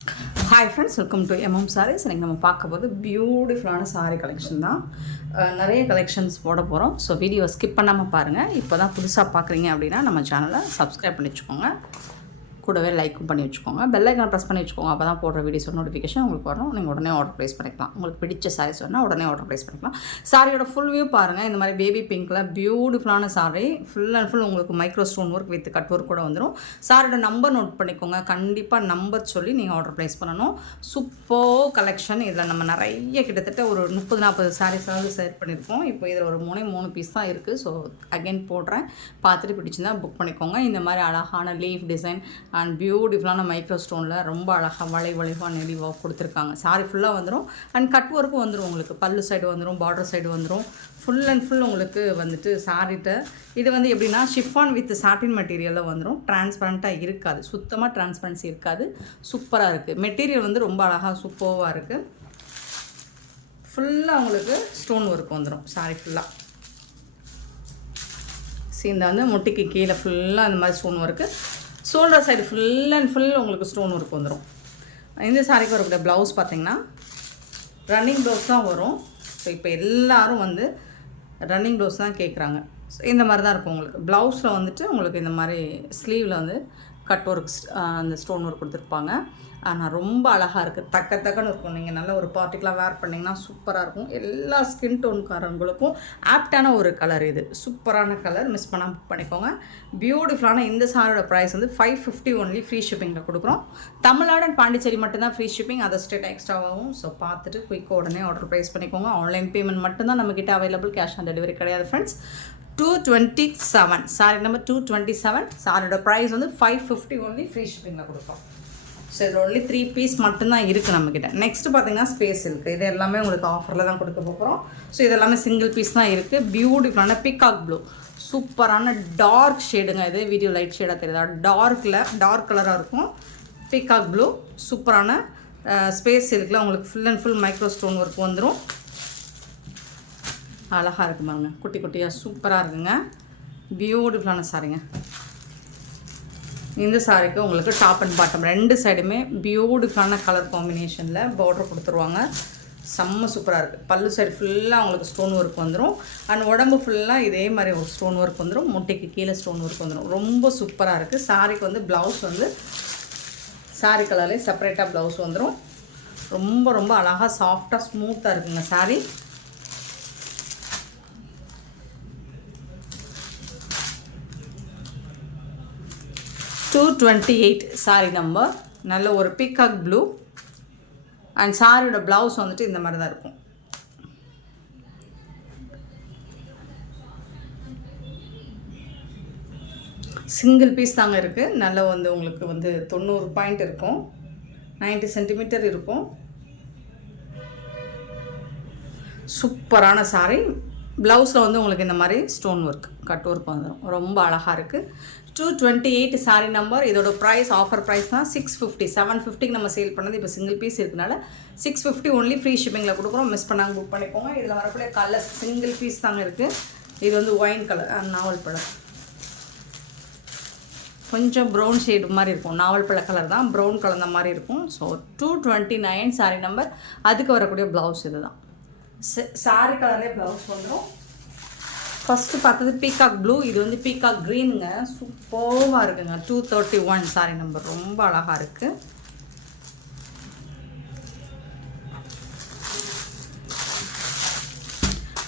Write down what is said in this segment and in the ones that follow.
Hi friends, welcome to sarees. இன்றைக்கி நம்ம பார்க்க போது பியூட்டிஃபுல்லான சாரீ கலெக்ஷன் தான். நிறைய கலெக்ஷன்ஸ் போட போகிறோம். ஸோ வீடியோவை ஸ்கிப் பண்ணாமல் பாருங்கள். இப்போ தான் புதுசாக பார்க்குறீங்க அப்படின்னா நம்ம சேனலை சப்ஸ்கிரைப் பண்ணி வச்சுக்கோங்க. கூடவே லைக்கும் பண்ணி வச்சுக்கோங்க. பெல் ஐக்கானை ப்ரெஸ் பண்ணி வச்சுக்கோங்க. அப்போ தான் போடுற வீடியோஸ் நோட்டிஃபிகேஷன் உங்களுக்கு வரும். நீங்கள் உடனே ஆர்டர் ப்ளேஸ் பண்ணிக்கலாம். உங்களுக்கு பிடிச்ச சாரீஸ் வேணால் உடனே ஆர்டர் ப்ளேஸ் பண்ணிக்கலாம். சாரியோட ஃபுல் வியூ பாருங்கள். இந்த மாதிரி பேபி பிங்க்கில் பியூட்டிஃபுல்லான சாரீ, ஃபுல் அண்ட் ஃபுல் உங்களுக்கு micro stone work with cut work கூட வந்துடும். சாரியோட நம்பர் நோட் பண்ணிக்கோங்க. கண்டிப்பாக நம்பர் சொல்லி நீங்கள் ஆர்டர் ப்ளேஸ் பண்ணணும். Super collection. இதில் நம்ம நிறைய கிட்டத்தட்ட ஒரு 30-40 சாரீஸாவது ஷேர் பண்ணியிருக்கோம். இப்போ இதில் ஒரு 3 பீஸ் தான் இருக்குது. ஸோ அகைன் போடுறேன், பார்த்துட்டு பிடிச்சிருந்தா புக் பண்ணிக்கோங்க. இந்த மாதிரி அழகான லீஃப் டிசைன் அண்ட் பியூட்டிஃபுல்லான மைக்ரோ ஸ்டோனில் ரொம்ப அழகாக வளைவாக நெளிவாக கொடுத்துருக்காங்க. சாரி ஃபுல்லாக வந்துடும் அண்ட் கட் ஒர்க்கும் வந்துடும். உங்களுக்கு பல்லு சைடு வந்துடும், பார்டர் சைடு வந்துடும். ஃபுல் அண்ட் ஃபுல் உங்களுக்கு வந்துட்டு சாரிட்ட இது வந்து எப்படின்னா ஷிஃபான் வித் சாட்டின் மெட்டீரியலில் வந்துடும். டிரான்ஸ்பரண்ட்டாக இருக்காது, சுத்தமாக டிரான்ஸ்பரன்சி இருக்காது. சூப்பராக இருக்குது. மெட்டீரியல் வந்து ரொம்ப அழகாக சூப்பராக இருக்குது. ஃபுல்லாக உங்களுக்கு ஸ்டோன் ஒர்க் வந்துடும் சாரி ஃபுல்லாக. இந்த வந்து முட்டிக்கு கீழே ஃபுல்லாக அந்த மாதிரி stone work. Shoulder side full and full உங்களுக்கு ஸ்டோன் ஒர்க் வந்துடும். இந்த சாரிக்கு வரக்கூடிய ப்ளவுஸ் பார்த்திங்கன்னா ரன்னிங் ப்ளவுஸ் தான் வரும். ஸோ இப்போ எல்லோரும் வந்து ரன்னிங் ப்ளவுஸ் தான் கேட்குறாங்க. ஸோ இந்த மாதிரி தான் இருக்கும் உங்களுக்கு. ப்ளவுஸில் வந்துட்டு உங்களுக்கு இந்த மாதிரி ஸ்லீவில் வந்து கட் ஒர்க் அந்த ஸ்டோன் ஒர்க் கொடுத்துருப்பாங்க. ஆனால் ரொம்ப அழகாக இருக்குது. டக்குன்னு இருக்கும். நீங்கள் நல்ல ஒரு பார்ட்டிக்கலாக வேர் பண்ணிங்கன்னா சூப்பராக இருக்கும். எல்லா ஸ்கின் டோன்காரங்களுக்கும் ஆப்டான ஒரு கலர் இது. சூப்பரான கலர், மிஸ் பண்ணாமல் புக் பண்ணிக்கோங்க. பியூட்டிஃபுல்லான இந்த சாரியோட ப்ரைஸ் வந்து 550 ஒன்லி. ஃப்ரீ ஷிப்பிங்கில் கொடுக்குறோம். தமிழ்நாடு அண்ட் பாண்டிச்சேரி மட்டும்தான் ஃப்ரீ ஷிப்பிங், அதை ஸ்டேட் எக்ஸ்ட்ராவாகும். ஸோ பார்த்துட்டு குயிக்காக உடனே ஆர்டர் ப்ளேஸ் பண்ணிக்கோங்க. ஆன்லைன் பேமெண்ட் மட்டும்தான் நம்மக்கிட்ட அவைலபிள், கேஷ் ஆன் டெலிவரி கிடையாது ஃப்ரெண்ட்ஸ். 227 sorry number 227. சாரியோட ப்ரைஸ் வந்து 550 ஒன்லி. ஃப்ரீ ஷிப்பிங்கில் கொடுக்குறோம். ஸோ இதில் ஒன்லி 3 பீஸ் மட்டும்தான் இருக்குது நம்மக்கிட்ட. நெக்ஸ்ட்டு பார்த்திங்கன்னா ஸ்பேஸ் இருக்குது. இது எல்லாமே உங்களுக்கு ஆஃபரில் தான் கொடுக்க போகிறோம். ஸோ இது எல்லாமே சிங்கிள் பீஸ் தான் இருக்குது. பியூட்டிஃபுல்லான பீகாக் ப்ளூ, சூப்பரான டார்க் ஷேடுங்க. இது வீடியோ லைட் ஷேடாக தெரியுதா? டார்க் கலராக இருக்கும். பீகாக் ப்ளூ சூப்பரான ஸ்பேஸ் இருக்குல்ல. உங்களுக்கு full and full micro stone work வந்துடும். அழகாக இருக்குது பாருங்க, குட்டி குட்டியாக சூப்பராக இருக்குங்க. பியூட்டிஃபுல்லான சாரிங்க. இந்த சாரிக்கு உங்களுக்கு டாப் அண்ட் பாட்டம் 2 சைடுமே பியூட்டிஃபுல்லான கலர் காம்பினேஷனில் பார்டர் கொடுத்துருவாங்க. செம்ம சூப்பராக இருக்குது. பல்லு சைடு ஃபுல்லாக உங்களுக்கு ஸ்டோன் ஒர்க் வந்துடும் அண்ட் உடம்பு ஃபுல்லாக இதே மாதிரி ஒரு ஸ்டோன் ஒர்க் வந்துடும். முட்டைக்கு கீழே ஸ்டோன் ஒர்க் வந்துடும். ரொம்ப சூப்பராக இருக்குது. சாரிக்கு வந்து ப்ளவுஸ் வந்து சாரி கலர்லேயே செப்பரேட்டாக ப்ளவுஸ் வந்துடும். ரொம்ப ரொம்ப அழகாக சாஃப்டாக ஸ்மூத்தாக இருக்குங்க சாரி. $228 sorry number. நல்ல ஒரு பீகாக் ப்ளூ அண்ட் சாரியோட ப்ளவுஸ் வந்துட்டு இந்த மாதிரி தான் இருக்கும். சிங்கிள் பீஸ் தாங்க இருக்குது. நல்ல வந்து உங்களுக்கு வந்து 90 பாயிண்ட் இருக்கும், 90 சென்டிமீட்டர் இருக்கும். சூப்பரான சாரி. ப்ளவுஸில் வந்து உங்களுக்கு இந்த மாதிரி ஸ்டோன் ஒர்க் கட் ஒர்க் வந்துடும். ரொம்ப அழகாக இருக்குது. 228 சாரி நம்பர். இதோட ப்ரைஸ் ஆஃபர் ப்ரைஸ் தான் 650. 750க்கு நம்ம சேல் பண்ணது இப்போ சிங்கிள் பீஸ் இருக்கனால 650 ஒன்லி. ஃப்ரீ ஷிப்பிங்கில் கொடுக்குறோம். மிஸ் பண்ணாங்க புக் பண்ணிக்கோங்க. இதில் வரக்கூடிய கலர்ஸ் சிங்கிள் பீஸ் தாங்க இருக்குது. இது வந்து ஒயின் கலர், நாவல் பழம், கொஞ்சம் ப்ரௌன் ஷேடு மாதிரி இருக்கும். நாவல் பழ கலர் தான், ப்ரௌன் கலந்த மாதிரி இருக்கும். So 229 sorry number. அதுக்கு வரக்கூடிய ப்ளவுஸ் இது தான். சாரி கலர்லேயே ப்ளவுஸ் வந்துடும். ஃபஸ்ட்டு பார்த்தது பீகாக் ப்ளூ, இது வந்து பீகாக் க்ரீனுங்க. சூப்பராக இருக்குங்க. 231 சாரி நம்பர். ரொம்ப அழகாக இருக்குது.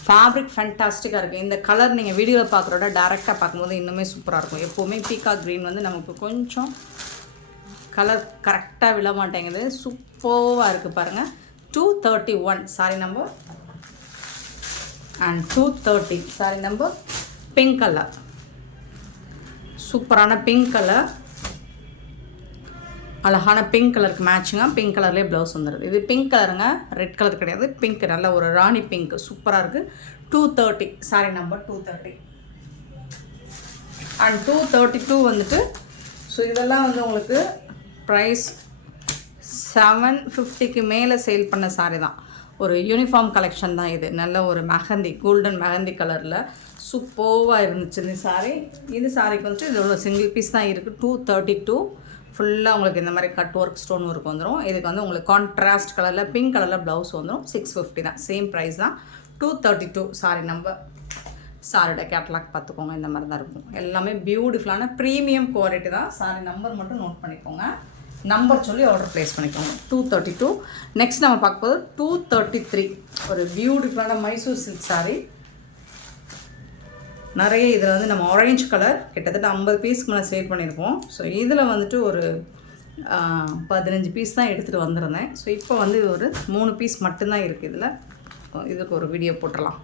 ஃபேப்ரிக் ஃபேண்டாஸ்டிக்காக இருக்குது. இந்த கலர் நீங்கள் வீடியோவில் பார்க்குறோட டேரெக்டாக பார்க்கும்போது இன்னுமே சூப்பராக இருக்கும். எப்போவுமே பீகாக் க்ரீன் வந்து நமக்கு கொஞ்சம் கலர் கரெக்டாக விழ மாட்டேங்குது. சூப்பராக இருக்குது பாருங்கள். 231 sorry number and 230 sorry number. Pink colour, சூப்பரான பிங்க் கலர், அழகான பிங்க் கலருக்கு மேட்சிங்காக பிங்க் கலர்லேயே ப்ளவுஸ் வந்துடுது. இது பிங்க் கலருங்க, ரெட் கலர் கிடையாது. பிங்க், நல்ல ஒரு ராணி பிங்க், சூப்பராக இருக்குது. 230 சாரி நம்பர் 230 அண்ட் 232 வந்துட்டு. ஸோ இதெல்லாம் வந்து உங்களுக்கு ப்ரைஸ் 750க்கு மேலே சேல் பண்ண சாரி தான். ஒரு யூனிஃபார்ம் கலெக்ஷன் தான் இது. நல்ல ஒரு மெஹந்தி, கோல்டன் மெஹந்தி கலரில் சூப்பராக இருந்துச்சு இந்த சாரி. இந்த சாரிக்கு வந்துட்டு இதோட சிங்கிள் பீஸ் தான் இருக்குது. 232 ஃபுல்லாக உங்களுக்கு இந்த மாதிரி கட் ஒர்க் ஸ்டோன் ஒர்க் வந்துடும். இதுக்கு வந்து உங்களுக்கு கான்ட்ராஸ்ட் கலரில் பிங்க் கலரில் ப்ளவுஸ் வந்துடும். 650 தான், சேம் ப்ரைஸ் தான். 232 சாரி நம்பர். சாரியோட கேட்லாக் பார்த்துக்கோங்க, இந்த மாதிரி தான் இருக்கும். எல்லாமே பியூட்டிஃபுல்லான ப்ரீமியம் குவாலிட்டி தான். சாரி நம்பர் மட்டும் நோட் பண்ணிக்கோங்க, நம்பர் சொல்லி ஆர்டர் ப்ளேஸ் பண்ணிக்கோங்க. 232. நெக்ஸ்ட் நம்ம பார்க்கும்போது 233 ஒரு பியூட்டிஃபுல்லான மைசூர் சில்க் சாரி. நிறைய இதில் வந்து நம்ம ஆரஞ்சு கலர் கிட்டத்தட்ட 50 பீஸ்க்கு மேலே சேல் பண்ணியிருக்கோம். ஸோ இதில் வந்துட்டு ஒரு 15 பீஸ் தான் எடுத்துகிட்டு வந்திருந்தேன். ஸோ இப்போ வந்து ஒரு 3 பீஸ் மட்டும்தான் இருக்குது இதில். இதுக்கு ஒரு வீடியோ போட்டுடலாம்.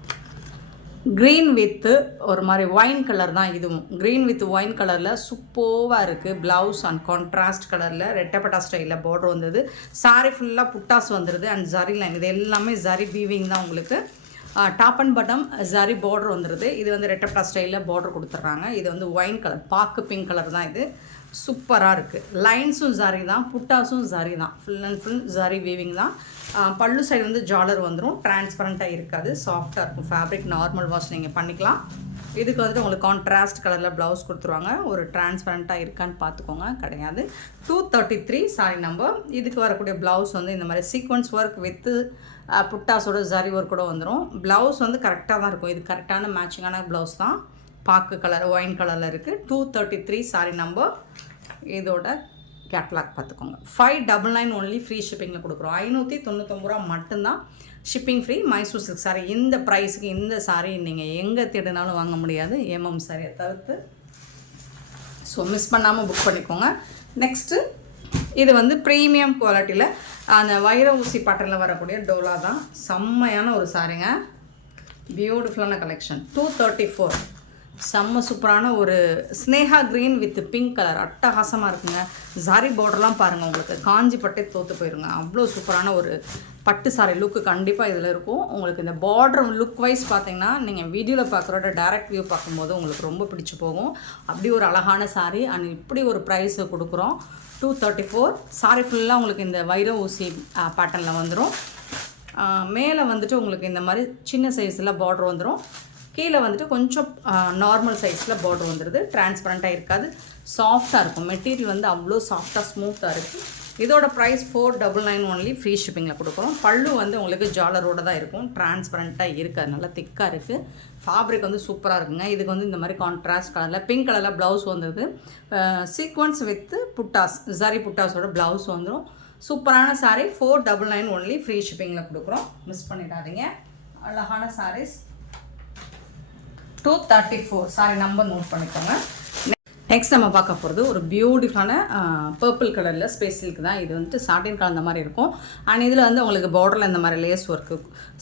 க்ரீன் வித்து ஒரு மாதிரி ஒயின் கலர் தான் இதுவும். க்ரீன் வித் ஒயின் கலரில் சூப்பராக இருக்குது. ப்ளவுஸ் அண்ட் கான்ட்ராஸ்ட் கலரில் ரெட்டப்பட்டா ஸ்டைலில் பார்டர் வந்தது. சாரி ஃபுல்லாக புட்டாஸ் வந்துடுது அண்ட் ஜரி லைன். இது எல்லாமே ஜரி வீவிங் தான் உங்களுக்கு. டாப் அண்ட் பட்டம் ஜரி பார்டர் வந்துடுது. இது வந்து ரெட்டப்பட்டா ஸ்டைலில் பார்டர் கொடுத்துட்றாங்க. இது வந்து ஒயின் கலர், பாக்கு பிங்க் கலர் தான் இது. சூப்பராக இருக்குது. லைன்ஸும் ஜரி தான், புட்டாஸும் ஜரி தான். Full and full zari weaving தான். பல்லு சைடு வந்து ஜாலர் வந்துடும். டிரான்ஸ்பரண்ட்டாக இருக்காது, சாஃப்டாக இருக்கும். ஃபேப்ரிக் நார்மல் வாஷ் நீங்கள் பண்ணிக்கலாம். இதுக்கு வந்துட்டு உங்களுக்கு கான்ட்ராஸ்ட் கலரில் ப்ளவுஸ் கொடுத்துருவாங்க. ஒரு டிரான்ஸ்பரண்ட்டாக இருக்கான்னு பார்த்துக்கோங்க, கிடையாது. 233 சாரி நம்பர். இதுக்கு வரக்கூடிய ப்ளவுஸ் வந்து இந்த மாதிரி sequence work with புட்டாஸோட zari work கூட வந்துடும். ப்ளவுஸ் வந்து கரெக்டாக தான் இருக்கும். இது கரெக்டான மேட்சிங்கான ப்ளவுஸ் தான். பாக்கு கலர் ஒயின் கலரில் இருக்குது. 233 சாரி நம்பர். இதோட கேட்லாக் பார்த்துக்கோங்க. 599 ஒன்லி ஃப்ரீ ஷிப்பிங்கில் கொடுக்குறோம். 599 ரூபா மட்டும்தான் shipping free. Mysore silk sorry இந்த ப்ரைஸுக்கு இந்த சாரி நீங்கள் எங்கே தேடினாலும் வாங்க முடியாது, எம்எம் சாரியை தவிர்த்து. ஸோ மிஸ் பண்ணாமல் புக் பண்ணிக்கோங்க. நெக்ஸ்ட்டு இது வந்து ப்ரீமியம் குவாலிட்டியில் அந்த வைர ஊசி பாட்டில் வரக்கூடிய டோலா தான். செம்மையான ஒரு சாரிங்க, பியூட்டிஃபுல்லான கலெக்ஷன். 234 செம்ம சூப்பரான ஒரு Sneha green with pink colour. அட்டகாசமாக இருக்குங்க. சாரி பார்டர்லாம் பாருங்கள், உங்களுக்கு காஞ்சி பட்டே தோற்று போயிருங்க. அவ்வளோ சூப்பரான ஒரு பட்டு சாரி லுக்கு கண்டிப்பாக இதில் இருக்கும். உங்களுக்கு இந்த பார்டர் லுக் வைஸ் பார்த்தீங்கன்னா நீங்கள் வீடியோவில் பார்க்குறோட டேரக்ட் வியூ பார்க்கும்போது உங்களுக்கு ரொம்ப பிடிச்சி போகும். அப்படி ஒரு அழகான சாரி அண்ட் இப்படி ஒரு ப்ரைஸு கொடுக்குறோம். 234 சாரி ஃபுல்லாக உங்களுக்கு இந்த வைர ஊசி பேட்டர்னில் வந்துடும். மேலே வந்துட்டு உங்களுக்கு இந்த மாதிரி சின்ன சைஸில் பார்டர் வந்துடும். கீழே வந்துட்டு கொஞ்சம் நார்மல் சைஸில் பார்டர் வந்துடுது. டிரான்ஸ்பரண்ட்டாக இருக்காது, சாஃப்டாக இருக்கும். மெட்டீரியல் வந்து அவ்வளோ சாஃப்டாக ஸ்மூத்தாக இருக்குது. இதோட ப்ரைஸ் 499 ஒன்லி ஃப்ரீ ஷிப்பிங்கில் கொடுக்குறோம். பல்லு வந்து உங்களுக்கு ஜாலரோடு தான் இருக்கும். டிரான்ஸ்பரண்ட்டாக இருக்காது, நல்லா திக்காக இருக்குது. ஃபேப்ரிக் வந்து சூப்பராக இருக்குங்க. இதுக்கு வந்து இந்த மாதிரி கான்ட்ராஸ்ட் கலரில் பிங்க் கலரில் ப்ளவுஸ் வந்துடுது. Sequence with buttas zari புட்டாஸோட blouse வந்துடும். சூப்பரான சாரீ. 499 ஒன்லி ஃப்ரீ ஷிப்பிங்கில் கொடுக்குறோம். மிஸ் பண்ணிடாதீங்க. அழகான சாரீஸ். 234 சாரி நம்பர் நோட் பண்ணிக்கோங்க. நெக்ஸ்ட் நம்ம பார்க்க போகிறது ஒரு பியூட்டிஃபுல்லான பர்பிள் கலரில் ஸ்பேஸ் சில்க் தான். இது வந்துட்டு சாட்டின் கலந்த மாதிரி இருக்கும். அண்ட் இதில் வந்து உங்களுக்கு பார்டரில் இந்த மாதிரி லேஸ் ஒர்க்கு,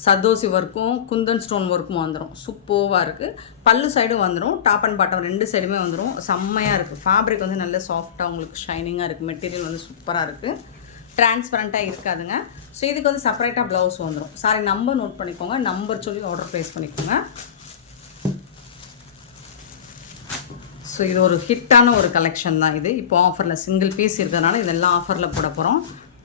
சதோசி ஒர்க்கும் குந்தன் ஸ்டோன் ஒர்க்கும் வந்துடும். சூப்பராக இருக்குது. பல்லு சைடும் வந்துடும், டாப் அண்ட் பாட்டம் 2 சைடுமே வந்துடும். செம்மையாக இருக்குது. ஃபேப்ரிக் வந்து நல்ல சாஃப்டாக உங்களுக்கு ஷைனிங்காக இருக்குது. மெட்டீரியல் வந்து சூப்பராக இருக்குது, டிரான்ஸ்பரண்ட்டாக இருக்காதுங்க. ஸோ இதுக்கு வந்து செப்பரேட்டாக ப்ளவுஸ் வந்துடும். சாரி நம்பர் நோட் பண்ணிக்கோங்க, நம்பர் சொல்லி ஆர்டர் ப்ளேஸ் பண்ணிக்கோங்க. ஸோ இது ஒரு ஹிட்டான ஒரு கலெக்ஷன் தான். இது இப்போ ஆஃபரில் சிங்கிள் பீஸ் இருக்கிறதுனால இதெல்லாம் ஆஃபரில் போட போகிறோம்.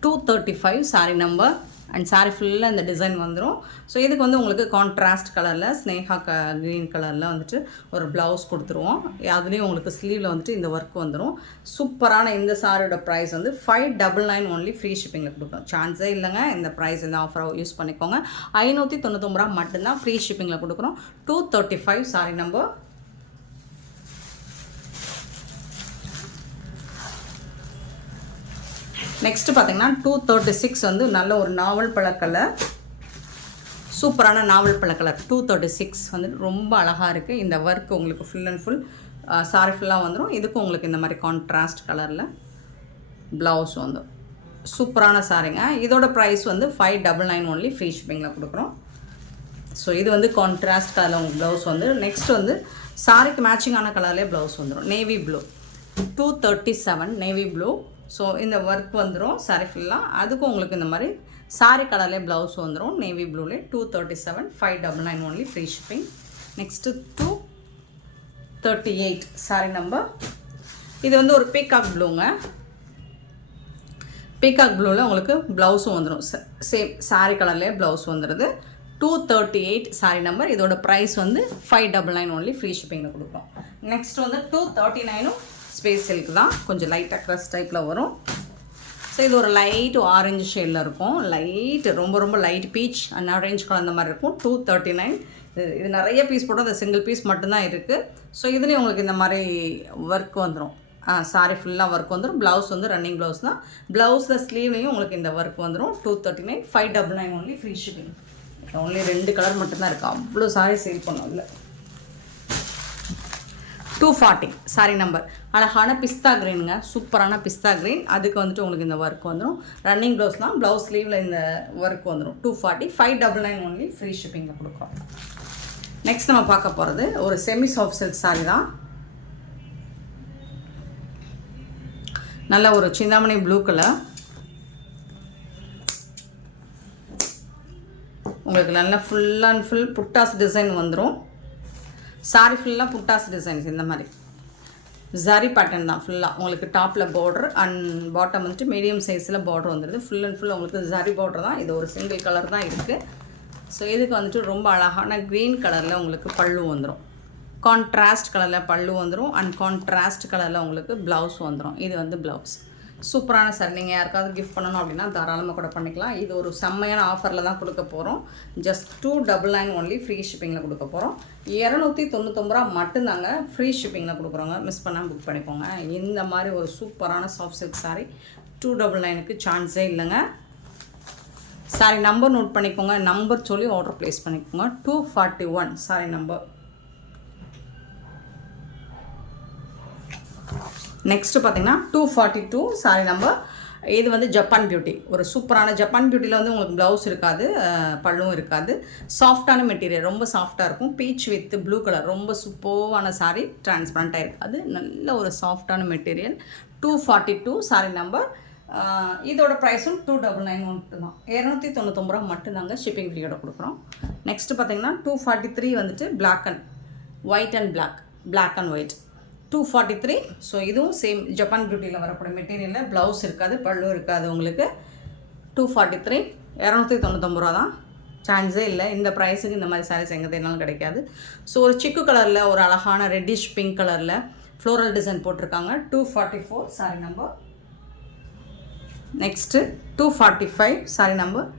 235 சாரி நம்பர் அண்ட் சாரி ஃபுல்லாக இந்த டிசைன் வந்துடும். ஸோ இதுக்கு வந்து உங்களுக்கு கான்ட்ராஸ்ட் கலரில் ஸ்னேகா க்ரீன் கலரில் வந்துட்டு ஒரு ப்ளவுஸ் கொடுத்துருவோம். அதுலேயும் உங்களுக்கு ஸ்லீவில் வந்துட்டு இந்த ஒர்க் வந்துடும். சூப்பரான இந்த சாரியோட ப்ரைஸ் வந்து 599 ஒன்லி ஃப்ரீ ஷிப்பிங்கில் கொடுக்குறோம். சான்ஸே இல்லைங்க. இந்த ப்ரைஸ் இந்த ஆஃபரை யூஸ் பண்ணிக்கோங்க. 599 ரூபா மட்டும்தான் ஃப்ரீ ஷிப்பிங்கில் கொடுக்குறோம். 235 சாரி நம்பர். நெக்ஸ்ட்டு பார்த்தீங்கன்னா 236 வந்து நல்ல ஒரு நாவல் பழ கலர், சூப்பரான நாவல் பழ கலர். 236 வந்து ரொம்ப அழகாக இருக்குது. இந்த ஒர்க் உங்களுக்கு ஃபுல் அண்ட் ஃபுல் சாரி ஃபுல்லாக வந்துடும். இதுக்கும் உங்களுக்கு இந்த மாதிரி கான்ட்ராஸ்ட் கலரில் ப்ளவுஸ் வந்துடும். சூப்பரான சாரிங்க. இதோட ப்ரைஸ் வந்து 599 ஒன்லி ஃப்ரீ ஷிப்பிங்கில் கொடுக்குறோம். ஸோ இது வந்து கான்ட்ராஸ்ட் கலரில் உங்களுக்கு ப்ளவுஸ் வந்து. நெக்ஸ்ட் வந்து சாரிக்கு மேட்சிங்கான கலர்லேயே ப்ளவுஸ் வந்துடும். Navy blue. 237 navy blue. So இந்த ஒர்க் வந்துடும் சாரி ஃபுல்லாக. அதுக்கும் உங்களுக்கு இந்த மாதிரி சாரி கலர்லேயே ப்ளவுஸ் வந்துடும் நேவி ப்ளூலே. 237 599 only free shipping. Next 238 sari number. இது வந்து ஒரு பீகாக் ப்ளூங்க. பீகாக் ப்ளூவில் உங்களுக்கு ப்ளவுஸும் வந்துடும். சேம் சாரி கலர்லேயே ப்ளவுஸ் வந்துடுது. 238 சாரி நம்பர். இதோட ப்ரைஸ் வந்து 599 ஒன்லி ஃப்ரீ ஷிப்பிங்கில் கொடுக்குறோம். நெக்ஸ்ட் வந்து 239 ஸ்பேஸ் சில்க் தான், கொஞ்சம் லைட்டாக க்ரஸ் டைப்பில் வரும். ஸோ இது ஒரு லைட் ஆரஞ்சு ஷேடில் இருக்கும், ரொம்ப ரொம்ப light beach and orange colour அந்த மாதிரி இருக்கும். 239. இது நிறைய பீஸ் போட்டு அந்த சிங்கிள் பீஸ் மட்டும்தான் இருக்குது. ஸோ இதுலேயும் உங்களுக்கு இந்த மாதிரி ஒர்க் வந்துடும். சாரி ஃபுல்லாக ஒர்க் வந்துடும். ப்ளவுஸ் வந்து ரன்னிங் ப்ளவுஸ் தான். ப்ளவுஸில் ஸ்லீவ்லேயும் உங்களுக்கு இந்த ஒர்க் வந்துடும். 239, 599 only, free shipping. Only 2 colour மட்டும்தான் இருக்குது. அவ்வளோ சாரி சேல் பண்ணோம் இல்லை. 240 சாரி நம்பர். அழகான பிஸ்தா க்ரீனுங்க, சூப்பரான பிஸ்தா க்ரீன். அதுக்கு வந்துட்டு உங்களுக்கு இந்த ஒர்க் வந்துடும். ரன்னிங் ப்ளவுஸ் தான், ப்ளவுஸ் ஸ்லீவில் இந்த ஒர்க் வந்துடும். 240, 599 ஒன்லி, ஃப்ரீ ஷிப்பிங்கில் கொடுக்குறோம். நெக்ஸ்ட் நம்ம பார்க்க போகிறது ஒரு செமி சாஃப்ட் சில்க் சாரி தான். நல்ல ஒரு சிந்தாமணி ப்ளூ கலர். உங்களுக்கு நல்லா full and full buttas design வந்துடும். சாரி ஃபுல்லாக புட்டாஸ் டிசைன்ஸ் இந்த மாதிரி ஜரி பேட்டர்ன் தான் ஃபுல்லாக. உங்களுக்கு டாப்பில் பார்டர் அண்ட் பாட்டம் வந்துட்டு மீடியம் சைஸில் பார்டர் வந்துடுது. ஃபுல் அண்ட் ஃபுல் உங்களுக்கு ஜரி பார்டர் தான். இது ஒரு சிங்கிள் கலர் தான் இருக்குது. ஸோ இதுக்கு வந்துட்டு ரொம்ப அழகான க்ரீன் கலரில் உங்களுக்கு பல்லு வந்துடும். கான்ட்ராஸ்ட் கலரில் பல்லு வந்துடும் அண்ட் கான்ட்ராஸ்ட் கலரில் உங்களுக்கு ப்ளவுஸ் வந்துடும். இது வந்து ப்ளவுஸ். சூப்பரான சார். நீங்கள் யாருக்காவது கிஃப்ட் பண்ணணும் அப்படின்னா தாராளமாக கூட பண்ணிக்கலாம். இது ஒரு செம்மையான ஆஃபரில் தான் கொடுக்க போகிறோம். ஜஸ்ட் 299 ஒன்லி, ஃப்ரீ ஷிப்பிங்கில் கொடுக்க போகிறோம். 299 ரூபா மட்டும்தாங்க ஃப்ரீ ஷிப்பிங்கில் கொடுக்குறோங்க. மிஸ் பண்ணாமல் புக் பண்ணிக்கோங்க. இந்த மாதிரி ஒரு சூப்பரான சாஃப்ட் சில்க் சாரி 299க்கு சான்ஸே இல்லைங்க. சாரி நம்பர் நோட் பண்ணிக்கோங்க. நம்பர் சொல்லி ஆர்டர் ப்ளேஸ் பண்ணிக்கோங்க. 241 சாரி நம்பர். நெக்ஸ்ட்டு பார்த்தீங்கன்னா 242 சாரி நம்பர். இது வந்து ஜப்பான் பியூட்டி. ஒரு சூப்பரான ஜப்பான் பியூட்டியில் வந்து உங்களுக்கு ப்ளவுஸ் இருக்காது, பல்லும் இருக்காது. சாஃப்டான மெட்டீரியல், ரொம்ப சாஃப்டாக இருக்கும். பீச் வித் ப்ளூ கலர், ரொம்ப சூப்பரான சாரி. டிரான்ஸ்பரண்ட்டாக இருக்காது, நல்ல ஒரு சாஃப்டான மெட்டீரியல். 242 sorry number. இதோட ப்ரைஸும் 299 மட்டும் தான். 299 ரூபா மட்டும்தாங்க ஷிப்பிங் ஃப்ரீயோட கொடுக்குறோம். நெக்ஸ்ட்டு பார்த்தீங்கன்னா 243 வந்துட்டு black and white and black and white 243. So இதுவும் சேம் ஜப்பான் பியூட்டியில் வரக்கூடிய மெட்டீரியலில் ப்ளவுஸ் இருக்காது, பல்லு இருக்காது உங்களுக்கு. 243, 299 ரூபா தான். சான்ஸே இல்லை. இந்த ப்ரைஸுக்கு இந்த மாதிரி சாரீஸ் எங்கே தேனாலும் கிடைக்காது. ஸோ ஒரு சிக்கு கலரில் ஒரு அழகான ரெட்டிஷ் பிங்க் கலரில் ஃப்ளோரல் டிசைன் போட்டிருக்காங்க. 244 sorry number. Next 245 sorry number.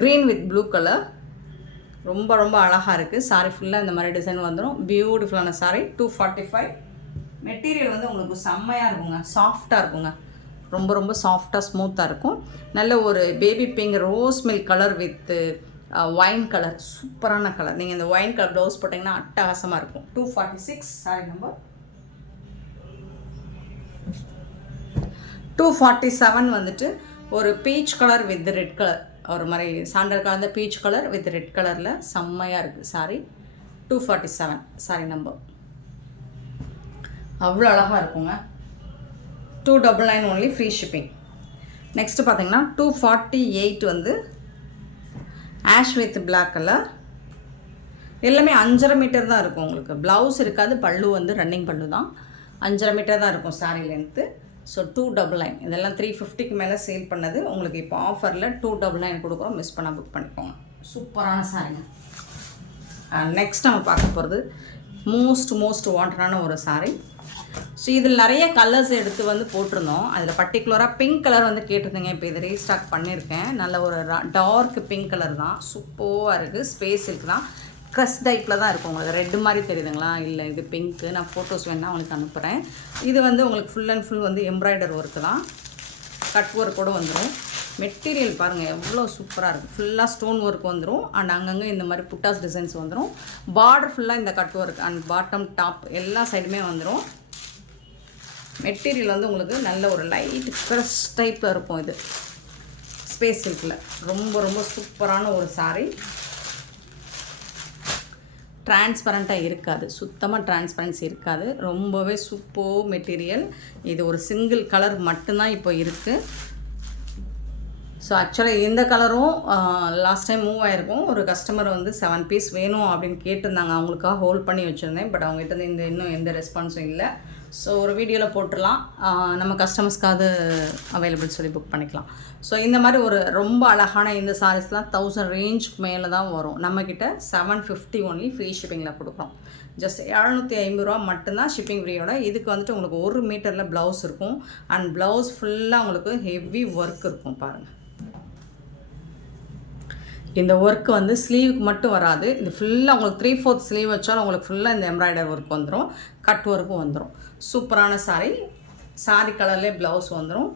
Green with blue colour, ரொம்ப ரொம்ப அழகாக இருக்குது. சாரி ஃபுல்லாக இந்த மாதிரி டிசைன் வந்துடும். பியூட்டிஃபுல்லான சாரி. 245. மெட்டீரியல் வந்து உங்களுக்கு செம்மையாக இருக்குங்க, சாஃப்டாக இருக்குங்க. ரொம்ப ரொம்ப சாஃப்டாக ஸ்மூத்தாக இருக்கும். நல்ல ஒரு baby pink rose milk colour with wine colour, சூப்பரான கலர். நீங்கள் இந்த ஒயின் கலர் ப்ளவுஸ் போட்டிங்கன்னா அட்டகாசமாக இருக்கும். 246 சாரி நம்பர். 247 வந்துட்டு ஒரு peach colour with red colour, ஒரு மாதிரி சாண்டல் கலர்ந்த பீச் கலர் வித் ரெட் கலரில் செம்மையாக இருக்குது சாரி. 247 sorry number. அவ்வளோ அழகாக இருக்குங்க. 299 ஒன்லி, ஃப்ரீ ஷிப்பிங். நெக்ஸ்ட்டு பார்த்தீங்கன்னா 248 வந்து ஆஷ் வித் பிளாக் கலர். எல்லாமே 5.5 மீட்டர் தான் இருக்கும் உங்களுக்கு. ப்ளவுஸ் இருக்காது, பல்லு வந்து ரன்னிங் பல்லு தான். 5.5 மீட்டர் தான் இருக்கும் சாரீ லென்த்து. ஸோ 299. இதெல்லாம் 350க்கு மேலே சேல் பண்ணது. உங்களுக்கு இப்போ ஆஃபரில் 299 கொடுக்குறோம். மிஸ் பண்ணால் புக் பண்ணிக்கோங்க. சூப்பரான சாரீங்க. நெக்ஸ்ட் நம்ம பார்க்க போகிறது மோஸ்ட் வாண்டடான ஒரு சாரீ. ஸோ இதில் நிறைய கலர்ஸ் எடுத்து வந்து போட்டிருந்தோம். அதில் பர்டிகுலராக பிங்க் கலர் வந்து கேட்டிருந்தீங்க. இப்போ இது ரீஸ்டாக் பண்ணியிருக்கேன். நல்ல ஒரு டார்க் பிங்க் கலர் தான், சூப்பராக இருக்குது. ஸ்பேஸ் சில்க் தான், க்ரஸ் டைப்பில் தான் இருக்கும். உங்களுக்கு ரெட்டு மாதிரி தெரியுதுங்களா? இல்லை, இது பிங்க்கு. நான் ஃபோட்டோஸ் வேணால் உங்களுக்கு அனுப்புகிறேன். இது வந்து உங்களுக்கு ஃபுல் அண்ட் ஃபுல் வந்து எம்ப்ராய்டர் ஒர்க்கு தான், கட் ஒர்க் கூட வந்துடும். மெட்டீரியல் பாருங்கள் எவ்வளோ சூப்பராக இருக்குது. ஃபுல்லாக ஸ்டோன் ஒர்க் வந்துடும் அண்ட் அங்கங்கே இந்த மாதிரி புட்டாஸ் டிசைன்ஸ் வந்துடும். பார்டர் ஃபுல்லாக இந்த cut work and bottom top எல்லா சைடுமே வந்துடும். மெட்டீரியல் வந்து உங்களுக்கு நல்ல ஒரு லைட் க்ரஷ் டைப்பில் இருக்கும். இது ஸ்பேஸ் சில்கில் ரொம்ப ரொம்ப சூப்பரான ஒரு சாரீ. டிரான்ஸ்பரண்ட்டாக இருக்காது, சுத்தமாக டிரான்ஸ்பரன்சி இருக்காது. ரொம்பவே சூப்பர் மெட்டீரியல். இது ஒரு சிங்கிள் கலர் மட்டும்தான் இப்போ இருக்குது. ஸோ ஆக்சுவலாக இந்த கலரும் லாஸ்ட் டைம் மூவ் ஆகிருக்கும். ஒரு கஸ்டமர் வந்து 7 பீஸ் வேணும் அப்படின்னு கேட்டிருந்தாங்க. அவங்களுக்காக ஹோல்ட் பண்ணி வச்சுருந்தேன். பட் அவங்ககிட்ட இன்னும் எந்த ரெஸ்பான்ஸும் இல்லை. ஸோ ஒரு வீடியோவில் போட்டுடலாம், நம்ம கஸ்டமர்ஸ்க்காவது அவைலபிள் சொல்லி புக் பண்ணிக்கலாம். ஸோ இந்த மாதிரி ஒரு ரொம்ப அழகான இந்த சாரீஸ்லாம் 1000 ரேஞ்சுக்கு மேலே தான் வரும். நம்மக்கிட்ட 750 ஒன்லி ஃப்ரீ ஷிப்பிங்கில் கொடுக்குறோம். ஜஸ்ட் 750 ரூபா மட்டும்தான் ஷிப்பிங் ஃப்ரீயோட. இதுக்கு வந்துட்டு உங்களுக்கு 1 மீட்டரில் ப்ளவுஸ் இருக்கும். அண்ட் ப்ளவுஸ் ஃபுல்லாக உங்களுக்கு ஹெவி ஒர்க் இருக்கும் பாருங்கள். இந்த ஒர்க் வந்து ஸ்லீவுக்கு மட்டும் வராது, இது ஃபுல்லாக உங்களுக்கு 3/4 ஸ்லீவ் வச்சாலும் உங்களுக்கு ஃபுல்லாக இந்த எம்ப்ராய்டரி ஒர்க் வந்துடும், கட் ஒர்க்கும் வந்துடும். சூப்பரான சாரீ கலர்லேயே ப்ளவுஸ் வந்துடும்.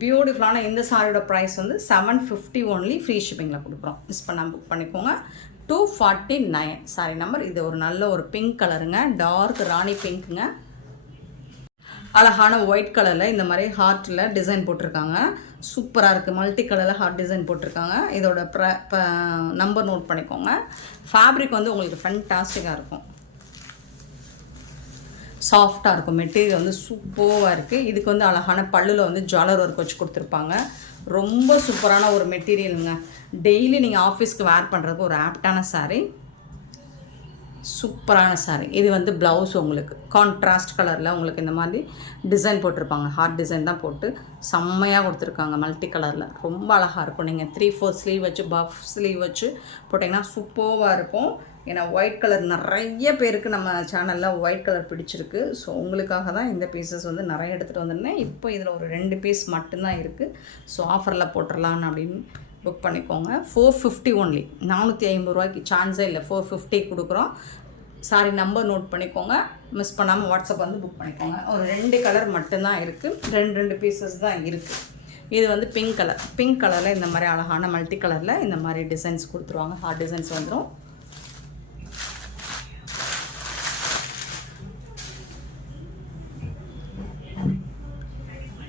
பியூட்டிஃபுல்லான இந்த சாரியோட ப்ரைஸ் வந்து 750 ஒன்லி ஃப்ரீ ஷிப்பிங்கில் கொடுக்குறோம். மிஸ் பண்ணாமல் புக் பண்ணிக்கோங்க. 249 சாரி நம்பர். இது ஒரு நல்ல ஒரு பிங்க் கலருங்க, டார்க் ராணி பிங்க்குங்க. அழகான ஒயிட் கலரில் இந்த மாதிரி ஹார்ட்டில் டிசைன் போட்டிருக்காங்க. சூப்பராக இருக்குது. மல்டி கலரில் ஹார்ட் டிசைன் போட்டிருக்காங்க. இதோட நம்பர் நோட் பண்ணிக்கோங்க. ஃபேப்ரிக் வந்து உங்களுக்கு ஃபேண்டாஸ்டிக்காக இருக்கும், சாஃப்டாக இருக்கும். மெட்டீரியல் வந்து சூப்பராக இருக்குது. இதுக்கு வந்து அழகான பல்லில் வந்து ஜுவல்லர் ஒர்க் வச்சு கொடுத்துருப்பாங்க. ரொம்ப சூப்பரான ஒரு மெட்டீரியலுங்க. டெய்லி நீங்கள் ஆஃபீஸ்க்கு வேர் பண்ணுறதுக்கு ஒரு ஆப்டான சாரீ, சூப்பரான சாரீ. இது வந்து ப்ளவுஸ் உங்களுக்கு கான்ட்ராஸ்ட் கலரில் உங்களுக்கு இந்த மாதிரி டிசைன் போட்டிருப்பாங்க. ஹார்ட் டிசைன் தான் போட்டு செம்மையாக கொடுத்துருக்காங்க, மல்டி கலரில். ரொம்ப அழகாக இருக்கும். நீங்கள் 3/4 ஸ்லீவ் வச்சு பஃப் ஸ்லீவ் வச்சு போட்டிங்கன்னா சூப்பராக இருக்கும். ஏன்னா ஒயிட் கலர் நிறைய பேருக்கு நம்ம சேனலில் ஒயிட் கலர் பிடிச்சிருக்கு. ஸோ உங்களுக்காக தான் இந்த பீசஸ் வந்து நிறைய எடுத்துகிட்டு வந்திருந்தேன். இப்போ இதில் ஒரு 2 பீஸ் மட்டும்தான் இருக்குது. ஸோ ஆஃபரில் போட்டுடலான்னு அப்படின்னு புக் பண்ணிக்கோங்க. 450 ஒன்லி, 450 ரூபாய்க்கு சான்ஸே இல்லை, 450 கொடுக்குறோம். சாரி நம்பர் நோட் பண்ணிக்கோங்க. மிஸ் பண்ணாமல் வாட்ஸ்அப் வந்து புக் பண்ணிக்கோங்க. ஒரு 2 கலர் மட்டும்தான் இருக்குது, 2 பீசஸ் தான் இருக்குது. இது வந்து பிங்க் கலரில் இந்த மாதிரி அழகான மல்டி கலரில் இந்த மாதிரி டிசைன்ஸ் கொடுத்துருவாங்க. ஹார்ட் டிசைன்ஸ் வந்துடும்.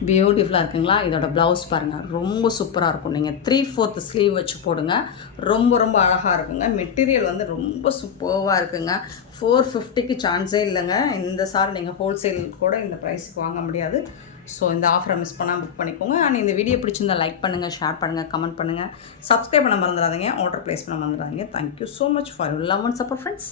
பியூட்டிஃபுல்லாக இருக்குங்களா? இதோட ப்ளவுஸ் பாருங்கள், ரொம்ப சூப்பராக இருக்கும். நீங்கள் 3/4 ஸ்லீவ் வச்சு போடுங்க, ரொம்ப ரொம்ப அழகாக இருக்குங்க. மெட்டீரியல் வந்து ரொம்ப சூப்பராக இருக்குங்க. 450க்கு சான்ஸே இல்லைங்க. இந்த சாரி நீங்கள் ஹோல்சேல் கூட இந்த ப்ரைஸுக்கு வாங்க முடியாது. ஸோ இந்த ஆஃபரை மிஸ் பண்ணால் புக் பண்ணிக்கோங்க. அண்ட் இந்த வீடியோ பிடிச்சிருந்தால் லைக் பண்ணுங்கள், ஷேர் பண்ணுங்கள், கமெண்ட் பண்ணுங்கள், சப்ஸ்கிரைப் பண்ண மறந்துடாதீங்க, ஆர்டர் ப்ளேஸ் பண்ண மறந்துடாதீங்க. Thank you so much for your love and support friends.